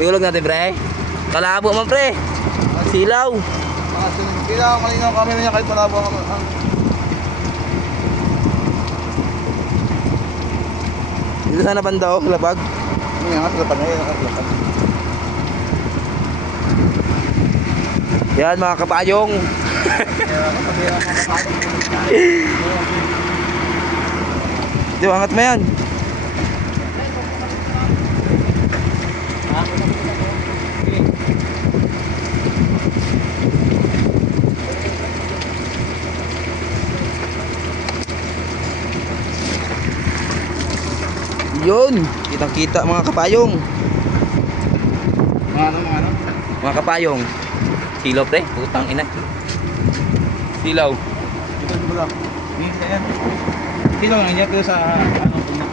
Iulog natin, pre. Kalabo man, pre. Silaw. Silaw, malinaw kami niya kahit malabo ang Dito sana banda, oh, labag. Hindi nga, sa panay, nakakalapan. Yan, mga kapayong. Di ba, angat mo yan. Yun, kitang-kita mga kapayong. Mga ano? Mga kapayong. Silaw, pre, putang ina. Silaw. Dito lang. Dito yan. Silaw lang dyan sa ano puno.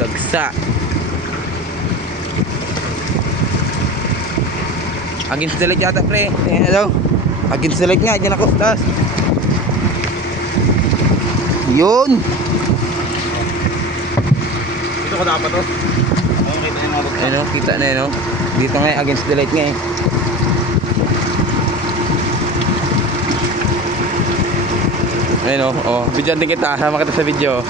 Dagsa. Against the light yata, pre. Ayan na daw. Against the light nga, dyan ako. Taas. Yun. Dito ko dapat to. Ayun, kita yung mga bugta. Ano, kita na yun, oh. Dito nga, against the light nga eh. Ayun, oh. Bidyan din kita. Sama kita sa video.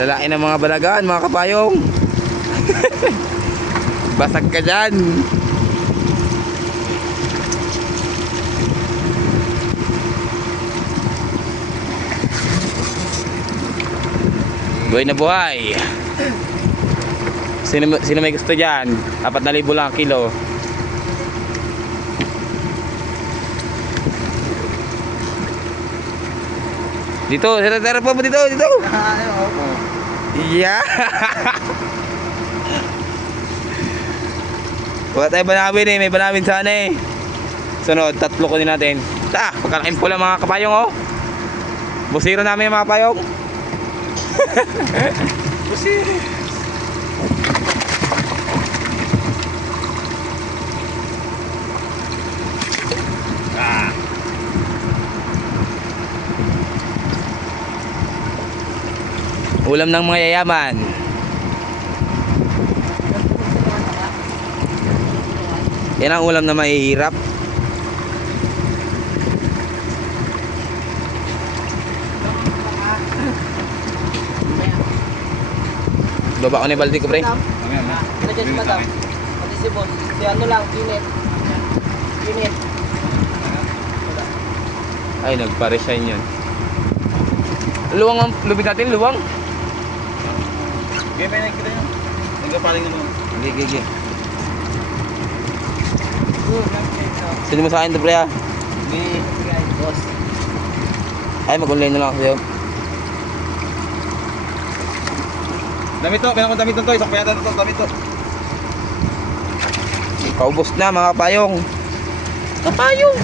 Malalaki ng mga balagaan, mga kapayong. Basag ka dyan. Buhay na buhay. Sino may gusto dyan? 4,000 lang ang kilo. Dito, tara po dito. Yeah. Wala tayo banawin eh, may banawin sana eh. Sunod, 3 kunin natin. Pagkalaking pula mga kapayong, oh. Busiro namin mga kapayong. Busiro. Ulam ng mga yayaman. Yan ang ulam na mahihirap. Baba ko na yung balde ko, pre. Nandiyan si madam. Pati si boss. Si ano lang, pinit. Ay, nagpa-resign yun. Luwang ang lubid natin, luwang. Okay, may nakikita nyo. Nagkapaling naman. Gigi. Sino mo sa akin ito, pre, ha? Boss. Ay, mag-online na lang ako sa'yo. Damit to, pinakong damit to. Isang payatan to, damit to. Kaubos na, mga kapayong. Kapayong!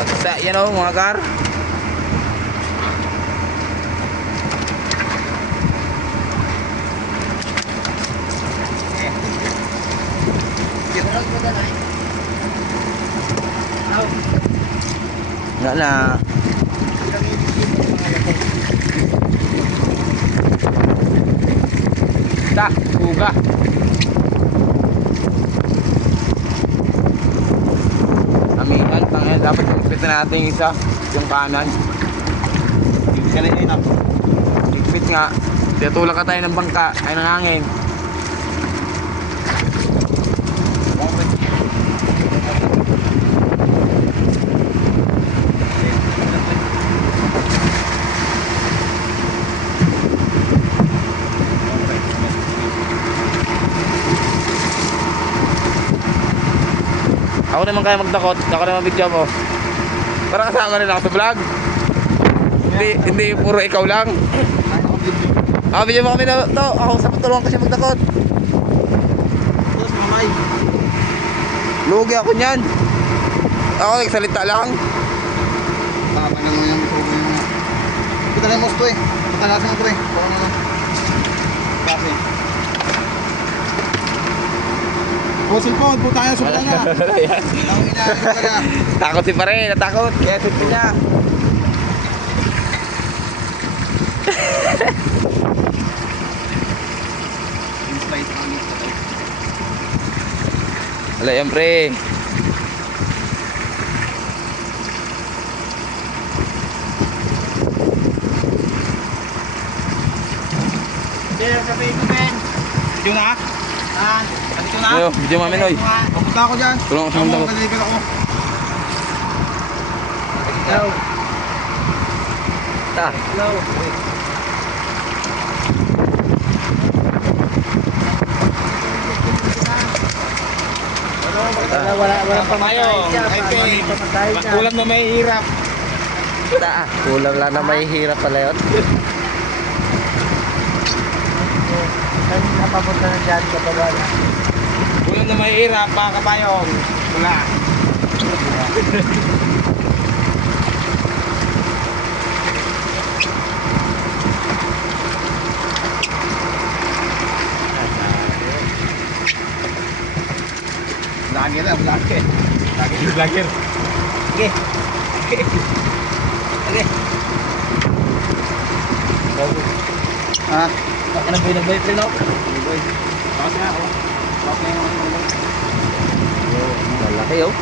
Saksa, yan o, mga kar. Wala na. Uga. Amihan, tangyan. Dapat ikpit na natin yung isa. Yung kanan. Hindi ka na yun, Ikpit nga. Tinatulak ka tayo ng bangka. Ay, ng hangin. Ako naman kaya magtakot, ako naman video mo. Para kasama rin ako sa vlog. Hindi puro ikaw lang. Ako video mo kami na to. Ako sa patulungan ko siya magtakot. Tapos mamay. Lugi ako niyan. Ako nagsalita lang. Tama naman yung problema. dala mo ito eh. Patalasin mo ito eh. Kasi. O, cellphone. Puta ka na, subukan na. Ang inaari ko na. Takot si pare, natakot. Kaya sipin niya. Wala yan pre. Sir, sabihin ko, Ben. Video na? Ah, Andito na? Yo, video mami noy. Pupunta ako dyan. Tulong ako sa mundo ko. Magdalipan ako. hello. Ta. Hello. Wala pang Tayo. Ay, babe. Magkulang na may hirap. Ta, kulang lang na may hirap pala yun. Saan napapunta na dyan sa baba na? Kulang na may hirap, mga kapayong. Wala. Vlogger na, vlogger. Vlogger. Sige. Okay. Ha? Baka na boy pre, no? Bakit na ako? Bakit na yung Malaki, oh.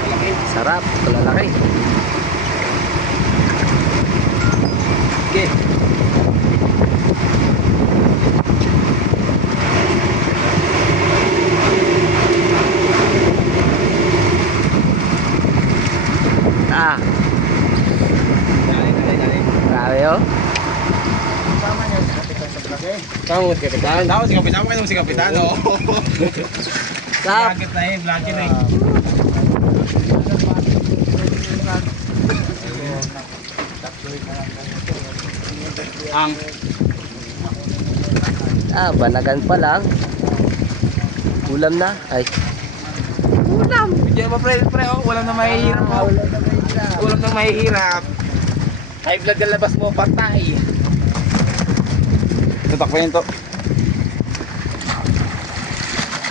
malaki? Sarap, malalaki. Okay. Ah, Dali. grabe, oh. Kamu si Kapitan? Ako si Kapitan, kayo si Kapitan, oh. Sarap. Vlogger na eh, vlogger na eh. Ang Ah, banagan pa lang. Ulam na. Ay. Video mo pre, oh. Walang na mahihirap mo. Walang na mahihirap. High blood ka labas mo, patay. tatakpayin to.